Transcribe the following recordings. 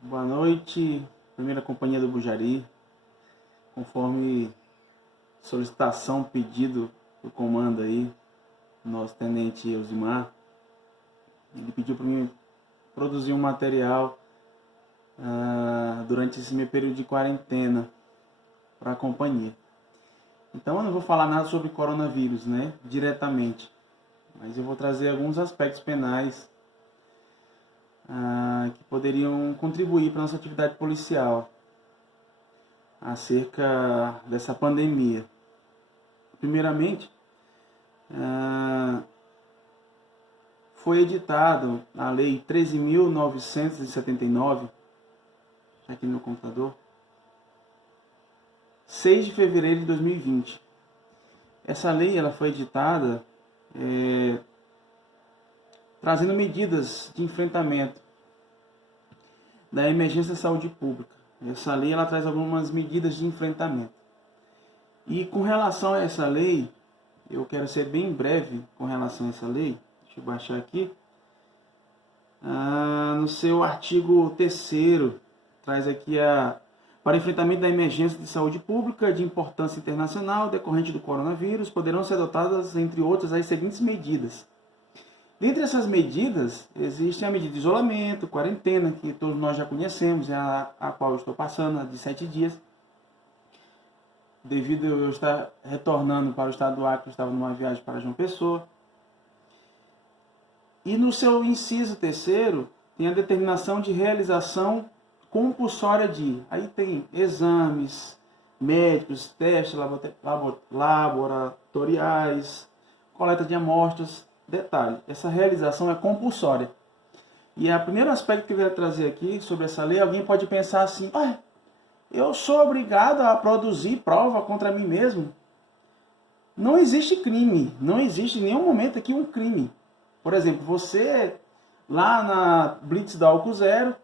Boa noite, primeira companhia do Bujari. Conforme solicitação, pedido do comando aí, nosso tenente Elzimar, ele pediu para mim produzir um material durante esse meu período de quarentena para a companhia. Então eu não vou falar nada sobre coronavírus, né, diretamente, mas eu vou trazer alguns aspectos penais que poderiam contribuir para a nossa atividade policial acerca dessa pandemia. Primeiramente, foi editado a Lei 13.979, aqui no meu computador, 6 de fevereiro de 2020. Essa lei ela foi editada trazendo medidas de enfrentamento da emergência de saúde pública. Essa lei ela traz algumas medidas de enfrentamento. E com relação a essa lei, eu quero ser bem breve com relação a essa lei. Deixa eu baixar aqui. No seu artigo 3º, traz aqui para enfrentamento da emergência de saúde pública de importância internacional decorrente do coronavírus, poderão ser adotadas, entre outras, as seguintes medidas. Dentre essas medidas, existe a medida de isolamento, quarentena, que todos nós já conhecemos, a qual eu estou passando, a de 7 dias. Devido a eu estar retornando para o estado do Acre, eu estava numa viagem para João Pessoa. E no seu inciso 3º, tem a determinação de realização compulsória de... Aí tem exames médicos, testes laboratoriais, coleta de amostras. Detalhe, essa realização é compulsória. E o primeiro aspecto que eu quero trazer aqui sobre essa lei, alguém pode pensar assim, eu sou obrigado a produzir prova contra mim mesmo. Não existe crime, não existe em nenhum momento aqui um crime. Por exemplo, você lá na Blitz da Álcool Zero,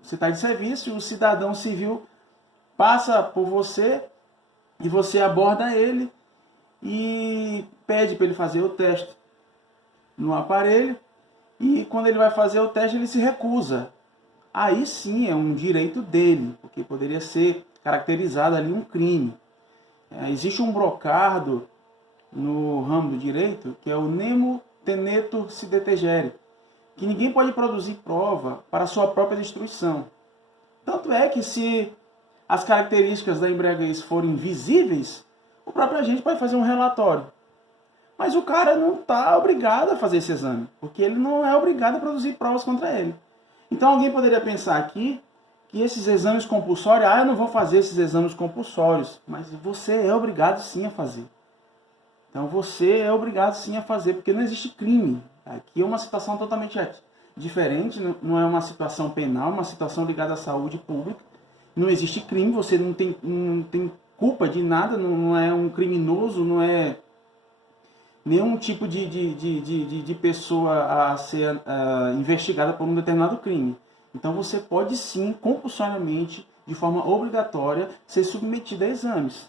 você está de serviço, o cidadão civil passa por você e você aborda ele e pede para ele fazer o teste no aparelho, e quando ele vai fazer o teste ele se recusa. Aí sim é um direito dele, porque poderia ser caracterizado ali um crime. Existe um brocardo no ramo do direito, que é o nemo tenetur si detegere, que ninguém pode produzir prova para sua própria destruição. Tanto é que se as características da embriaguez forem visíveis, o próprio agente pode fazer um relatório. Mas o cara não está obrigado a fazer esse exame, porque ele não é obrigado a produzir provas contra ele. Então alguém poderia pensar aqui que esses exames compulsórios, eu não vou fazer esses exames compulsórios, mas você é obrigado sim a fazer. Então você é obrigado sim a fazer, porque não existe crime. Aqui é uma situação totalmente diferente, não é uma situação penal, é uma situação ligada à saúde pública. Não existe crime, você não tem culpa de nada, não é um criminoso, não é nenhum tipo de pessoa a ser investigada por um determinado crime. Então você pode sim, compulsoriamente, de forma obrigatória, ser submetido a exames.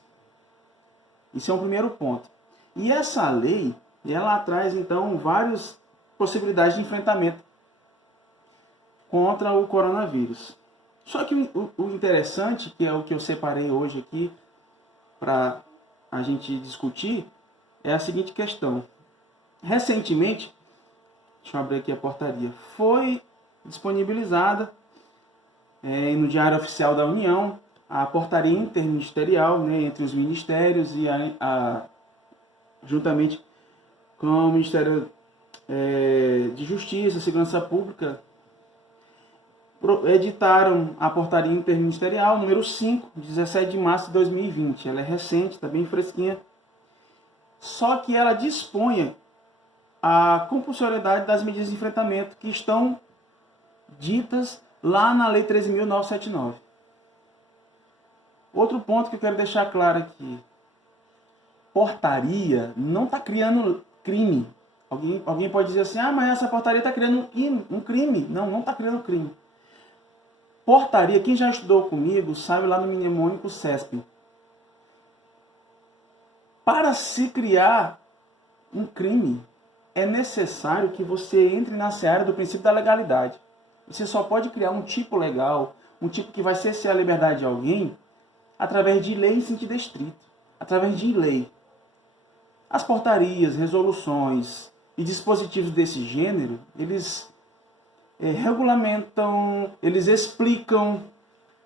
Isso é um primeiro ponto. E essa lei, ela traz então várias possibilidades de enfrentamento contra o coronavírus. Só que o interessante, que é o que eu separei hoje aqui para a gente discutir, é a seguinte questão. Recentemente, deixa eu abrir aqui a portaria, foi disponibilizada no Diário Oficial da União a portaria interministerial, né, entre os ministérios e juntamente com o Ministério de Justiça, Segurança Pública, editaram a portaria interministerial número 5, de 17 de março de 2020. Ela é recente, está bem fresquinha. Só que ela dispõe a compulsoriedade das medidas de enfrentamento que estão ditas lá na Lei 13.979. Outro ponto que eu quero deixar claro aqui. Portaria não está criando crime. Alguém pode dizer assim, mas essa portaria está criando um crime. Não está criando crime. Portaria, quem já estudou comigo, sabe lá no mnemônico CESP. Para se criar um crime, é necessário que você entre na seara do princípio da legalidade. Você só pode criar um tipo legal, um tipo que vai cercear a liberdade de alguém, através de lei em sentido estrito, através de lei. As portarias, resoluções e dispositivos desse gênero, eles regulamentam, eles explicam.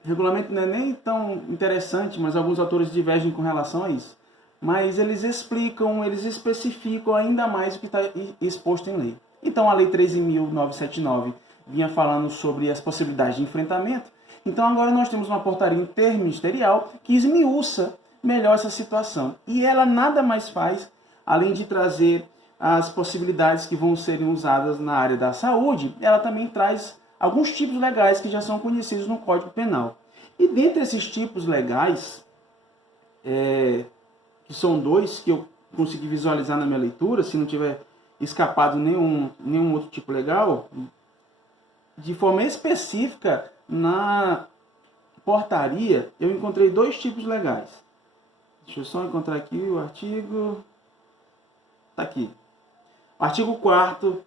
Regulamento não é nem tão interessante, mas alguns autores divergem com relação a isso. Mas eles explicam, eles especificam ainda mais o que está exposto em lei. Então a Lei 13.979 vinha falando sobre as possibilidades de enfrentamento. Então agora nós temos uma portaria interministerial que esmiuça melhor essa situação. E ela nada mais faz, além de trazer as possibilidades que vão serem usadas na área da saúde, ela também traz alguns tipos legais que já são conhecidos no Código Penal. E dentre esses tipos legais, que são dois que eu consegui visualizar na minha leitura, se não tiver escapado nenhum outro tipo legal, de forma específica, na portaria, eu encontrei dois tipos legais. Deixa eu só encontrar aqui o artigo. Está aqui. O artigo 4º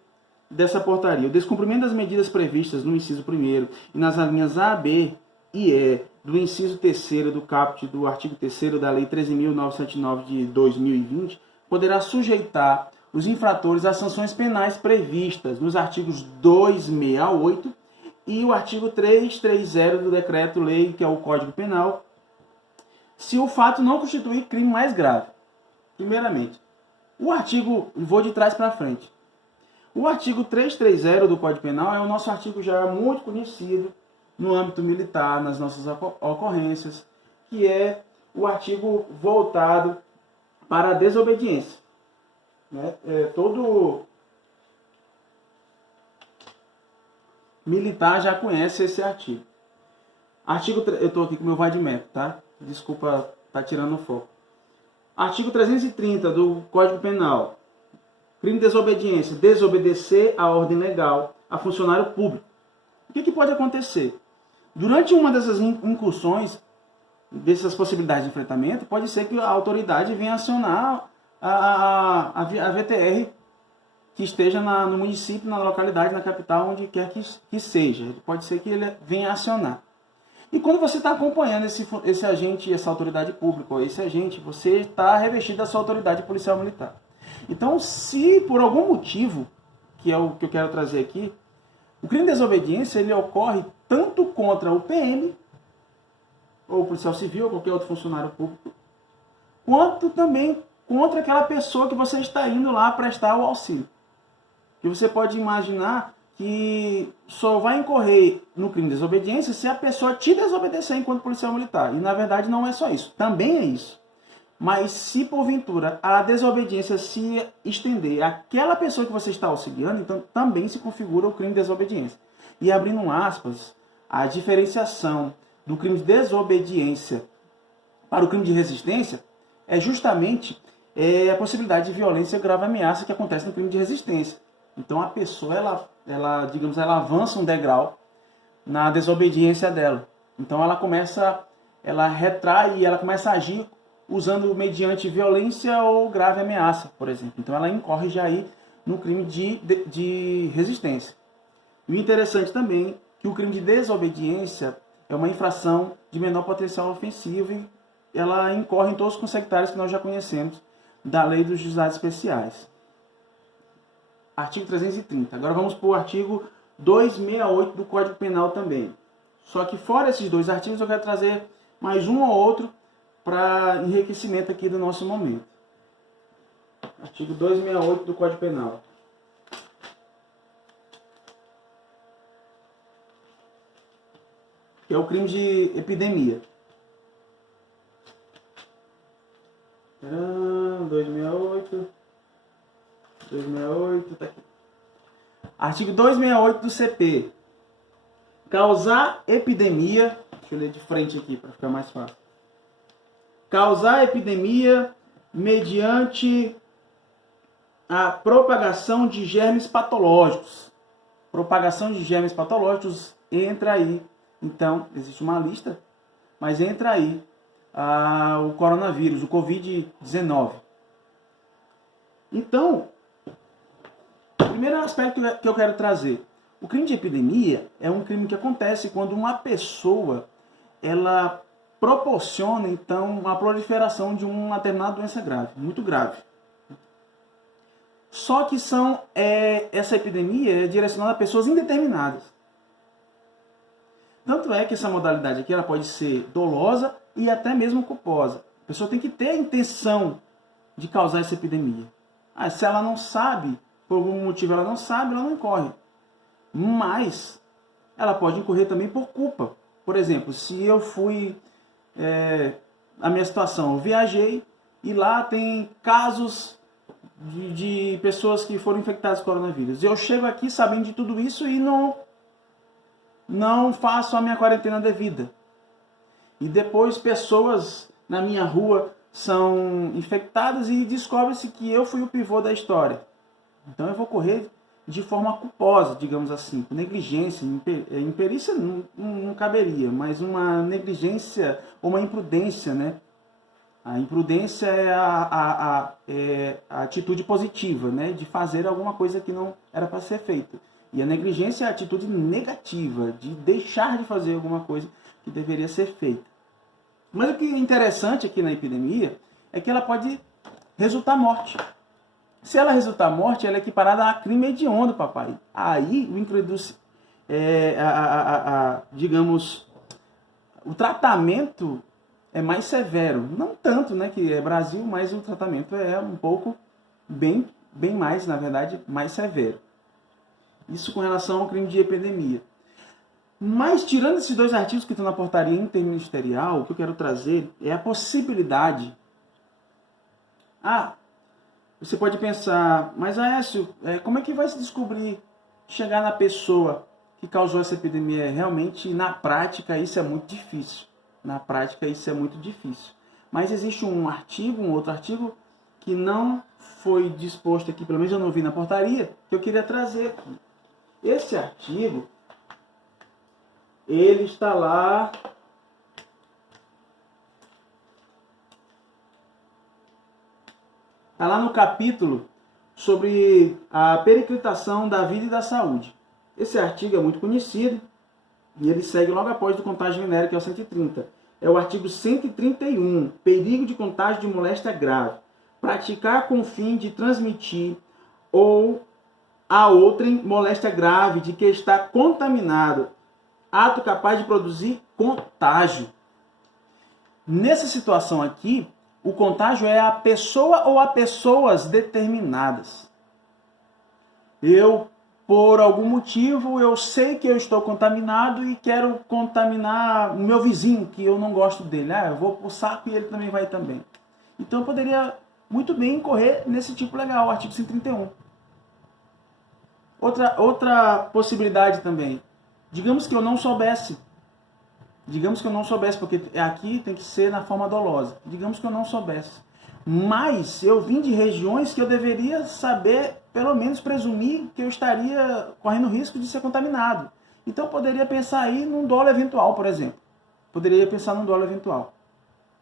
dessa portaria. O descumprimento das medidas previstas no inciso 1º e nas alíneas A, B e E do inciso 3º do caput do artigo 3º da Lei 13.979 de 2020 poderá sujeitar os infratores às sanções penais previstas nos artigos 268 e o artigo 330 do Decreto-Lei, que é o Código Penal, se o fato não constituir crime mais grave. Primeiramente, o artigo, vou de trás para frente. O artigo 330 do Código Penal é o nosso artigo já muito conhecido no âmbito militar, nas nossas ocorrências, que é o artigo voltado para a desobediência. Todo militar já conhece esse artigo. Eu estou aqui com o meu vademecum, tá? Desculpa, tá tirando o foco. Artigo 330 do Código Penal. Crime de desobediência. Desobedecer a ordem legal a funcionário público. O que pode acontecer? Durante uma dessas incursões, dessas possibilidades de enfrentamento, pode ser que a autoridade venha acionar a VTR que esteja no município, na localidade, na capital, onde quer que seja. Pode ser que ele venha acionar. E quando você está acompanhando esse agente, essa autoridade pública, ou esse agente, você está revestido da sua autoridade policial militar. Então, se por algum motivo, que é o que eu quero trazer aqui, o crime de desobediência ele ocorre tanto contra o PM, ou o policial civil, ou qualquer outro funcionário público, quanto também contra aquela pessoa que você está indo lá prestar o auxílio. E você pode imaginar que só vai incorrer no crime de desobediência se a pessoa te desobedecer enquanto policial militar. E na verdade não é só isso, também é isso. Mas se porventura a desobediência se estender àquela pessoa que você está auxiliando, então também se configura o crime de desobediência. E abrindo aspas, a diferenciação do crime de desobediência para o crime de resistência é justamente a possibilidade de violência e grave ameaça que acontece no crime de resistência. Então a pessoa, ela avança um degrau na desobediência dela. Então ela retrai e ela começa a agir usando mediante violência ou grave ameaça, por exemplo. Então ela incorre já aí no crime de resistência. E o interessante também é que o crime de desobediência é uma infração de menor potencial ofensivo e ela incorre em todos os consectários que nós já conhecemos da Lei dos Juizados Especiais. Artigo 330. Agora vamos para o artigo 268 do Código Penal também. Só que fora esses dois artigos eu quero trazer mais um ou outro para enriquecimento aqui do nosso momento. Artigo 268 do Código Penal. Que é o crime de epidemia. 268, tá aqui. Artigo 268 do CP. Causar epidemia, deixa eu ler de frente aqui para ficar mais fácil. Causar epidemia mediante a propagação de germes patológicos. Propagação de germes patológicos entra aí. Então, existe uma lista, mas entra aí o coronavírus, o Covid-19. Então, o primeiro aspecto que eu quero trazer. O crime de epidemia é um crime que acontece quando uma pessoa ela proporciona, então, a proliferação de uma determinada doença grave, muito grave. Só que essa epidemia é direcionada a pessoas indeterminadas. Tanto é que essa modalidade aqui ela pode ser dolosa e até mesmo culposa. A pessoa tem que ter a intenção de causar essa epidemia. Se ela não sabe, por algum motivo ela não sabe, ela não incorre. Mas ela pode incorrer também por culpa. Por exemplo, se eu fui... a minha situação, eu viajei e lá tem casos de pessoas que foram infectadas com coronavírus. Eu chego aqui sabendo de tudo isso e não faço a minha quarentena devida. E depois pessoas na minha rua são infectadas e descobre-se que eu fui o pivô da história. Então eu vou correr de forma culposa, digamos assim, com negligência. Imperícia não caberia, mas uma negligência ou uma imprudência, né? A imprudência é a atitude positiva, né? De fazer alguma coisa que não era para ser feita. E a negligência é a atitude negativa, de deixar de fazer alguma coisa que deveria ser feita. Mas o que é interessante aqui na epidemia é que ela pode resultar morte. Se ela resultar morte, ela é equiparada a crime hediondo, papai. Aí, digamos, o tratamento é mais severo. Não tanto, né, que é Brasil, mas o tratamento é um pouco, bem mais, na verdade, mais severo. Isso com relação ao crime de epidemia. Mas, tirando esses dois artigos que estão na portaria interministerial, o que eu quero trazer é a possibilidade... Você pode pensar, mas Aécio, como é que vai se descobrir, chegar na pessoa que causou essa epidemia? Realmente, na prática, isso é muito difícil. Mas existe um outro artigo, que não foi disposto aqui, pelo menos eu não vi na portaria, que eu queria trazer aqui. Esse artigo, ele está lá... Está lá no capítulo sobre a periclitação da vida e da saúde. Esse artigo é muito conhecido e ele segue logo após do contágio venéreo, que é o 130. É o artigo 131, perigo de contágio de moléstia grave. Praticar com o fim de transmitir ou a outrem moléstia grave de que está contaminado. Ato capaz de produzir contágio. Nessa situação aqui, o contágio é a pessoa ou a pessoas determinadas. Por algum motivo, eu sei que eu estou contaminado e quero contaminar o meu vizinho, que eu não gosto dele. Eu vou pro saco e ele também vai também. Então eu poderia muito bem incorrer nesse tipo legal, artigo 131. Outra possibilidade também. Digamos que eu não soubesse, porque aqui tem que ser na forma dolosa. Digamos que eu não soubesse. Mas eu vim de regiões que eu deveria saber, pelo menos presumir, que eu estaria correndo risco de ser contaminado. Então eu poderia pensar aí num dolo eventual, por exemplo.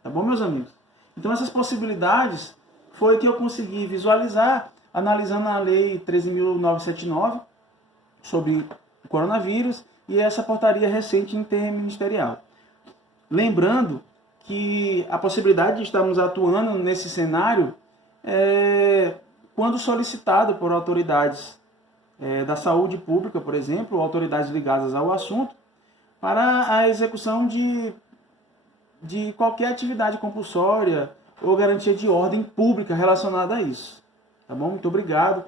Tá bom, meus amigos? Então essas possibilidades foi que eu consegui visualizar analisando a Lei 13.979 sobre o coronavírus e essa portaria recente interministerial. Lembrando que a possibilidade de estarmos atuando nesse cenário é quando solicitado por autoridades da saúde pública, por exemplo, ou autoridades ligadas ao assunto, para a execução de qualquer atividade compulsória ou garantia de ordem pública relacionada a isso. Tá bom? Muito obrigado.